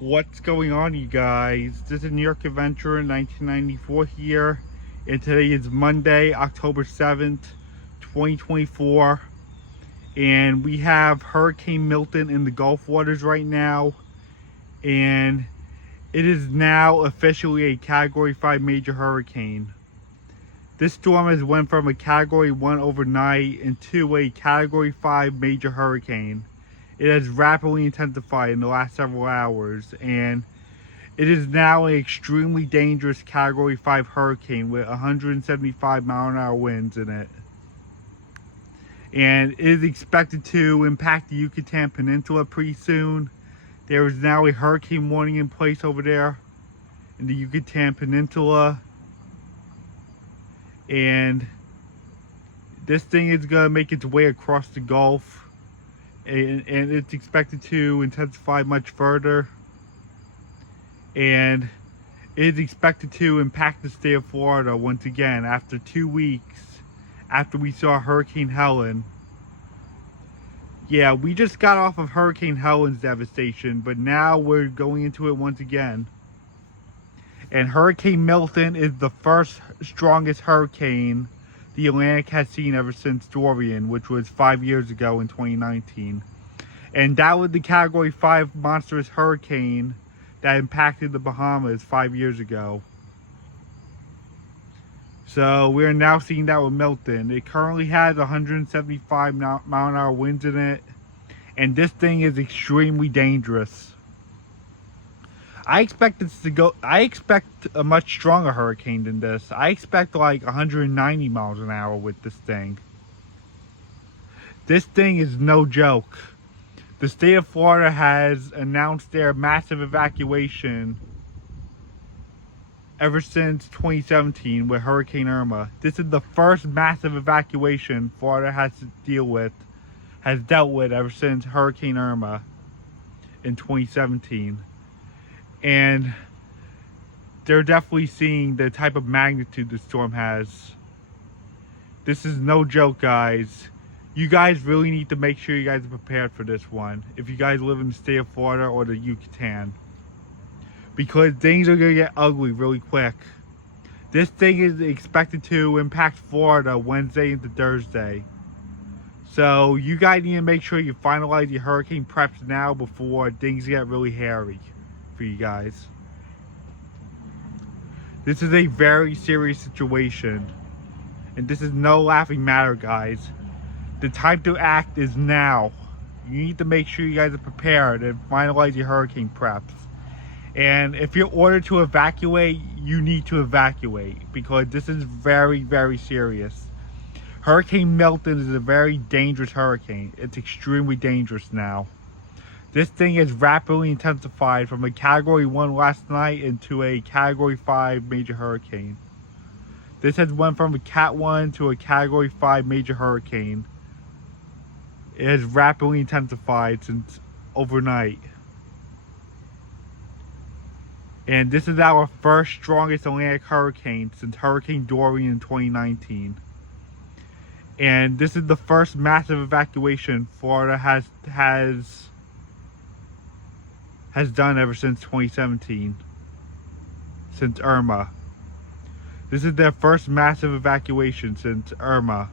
What's going on, you guys? This is New York Adventure in 1994 here, and today is Monday, October 7th, 2024, and we have Hurricane Milton in the Gulf waters right now, and it is now officially a Category 5 major hurricane. This storm has went from a Category 1 overnight into a Category 5 major hurricane. It has rapidly intensified in the last several hours, and it is now an extremely dangerous Category 5 hurricane with 175-mile-an-hour winds in it. And it is expected to impact the Yucatan Peninsula pretty soon. There is now a hurricane warning in place over there in the Yucatan Peninsula. And this thing is going to make its way across the Gulf. And it's expected to intensify much further, and it is expected to impact the state of Florida once again after 2 weeks after we saw Hurricane Helene. Yeah, we just got off of Hurricane Helene's devastation, but now we're going into it once again. And Hurricane Milton is the first strongest hurricane the Atlantic has seen ever since Dorian, which was 5 years ago in 2019. And that was the Category 5 monstrous hurricane that impacted the Bahamas 5 years ago. So we're now seeing that with Milton. It currently has 175-mile-an-hour winds in it, and this thing is extremely dangerous. I expect a much stronger hurricane than this. I expect like 190 miles an hour with this thing. This thing is no joke. The state of Florida has announced their massive evacuation ever since 2017 with Hurricane Irma. This is the first massive evacuation Florida has dealt with ever since Hurricane Irma in 2017. And they're definitely seeing the type of magnitude the storm has. This is no joke, guys. You guys really need to make sure you guys are prepared for this one, if you guys live in the state of Florida or the Yucatan, because things are going to get ugly really quick. This thing is expected to impact Florida Wednesday into Thursday. So you guys need to make sure you finalize your hurricane preps now before things get really hairy for you guys. This is a very serious situation, and this is no laughing matter, guys. The time to act is now. You need to make sure you guys are prepared and finalize your hurricane preps. And if you're ordered to evacuate, you need to evacuate, because this is very, very serious. Hurricane Milton is a very dangerous hurricane. It's extremely dangerous now. This thing has rapidly intensified from a Category 1 last night into a Category 5 major hurricane. This has went from a Cat 1 to a Category 5 major hurricane. It has rapidly intensified since overnight. And this is our first strongest Atlantic hurricane since Hurricane Dorian in 2019. And this is the first massive evacuation Florida has done ever since 2017, since Irma. This is their first massive evacuation since Irma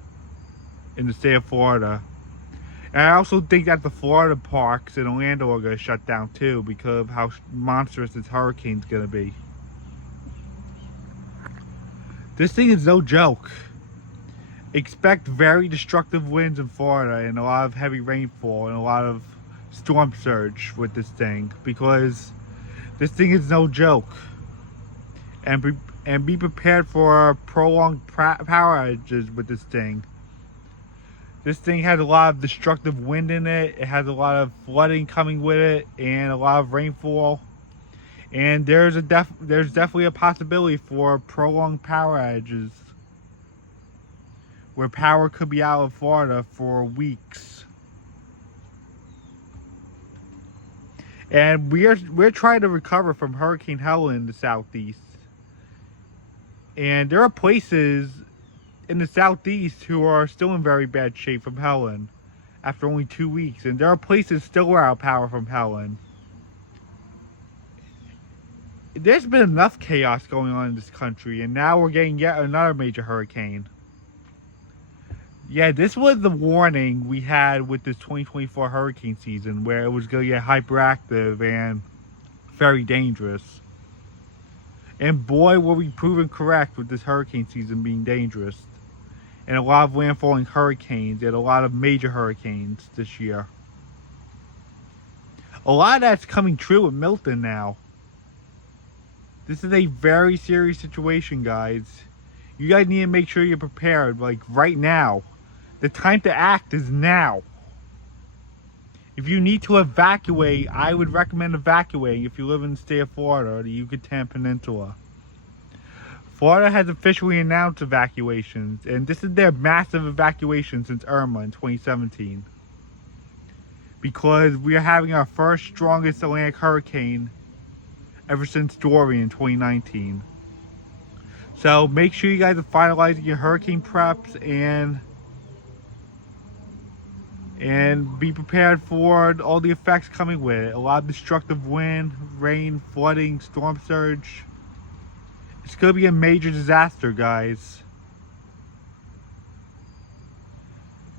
in the state of Florida. And I also think that the Florida parks in Orlando are going to shut down too, because of how monstrous this hurricane's going to be. This thing is no joke. Expect very destructive winds in Florida and a lot of heavy rainfall and a lot of storm surge with this thing, because this thing is no joke. And be prepared for prolonged power outages with this thing. This thing has a lot of destructive wind in it. It has a lot of flooding coming with it and a lot of rainfall. And there's definitely a possibility for prolonged power outages, where power could be out of Florida for weeks. And we're trying to recover from Hurricane Helene in the southeast. And there are places in the southeast who are still in very bad shape from Helene after only 2 weeks. And there are places still without power from Helene. there's been enough chaos going on in this country, and now we're getting yet another major hurricane. Yeah, this was the warning we had with this 2024 hurricane season, where it was going to get hyperactive and very dangerous. And boy, were we proven correct with this hurricane season being dangerous. And a lot of landfalling hurricanes and a lot of major hurricanes this year. A lot of that's coming true with Milton now. This is a very serious situation, guys. You guys need to make sure you're prepared, like right now. The time to act is now. If you need to evacuate, I would recommend evacuating if you live in the state of Florida or the Yucatan Peninsula. Florida has officially announced evacuations, and this is their massive evacuation since Irma in 2017. Because we are having our first strongest Atlantic hurricane ever since Dorian in 2019. So make sure you guys are finalizing your hurricane preps and be prepared for all the effects coming with it. A lot of destructive wind, rain, flooding, storm surge. It's going to be a major disaster, guys.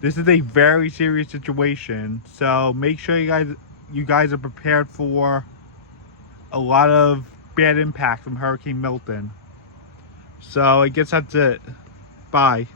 This is a very serious situation, so make sure you guys are prepared for a lot of bad impact from Hurricane Milton. So I guess that's it. Bye.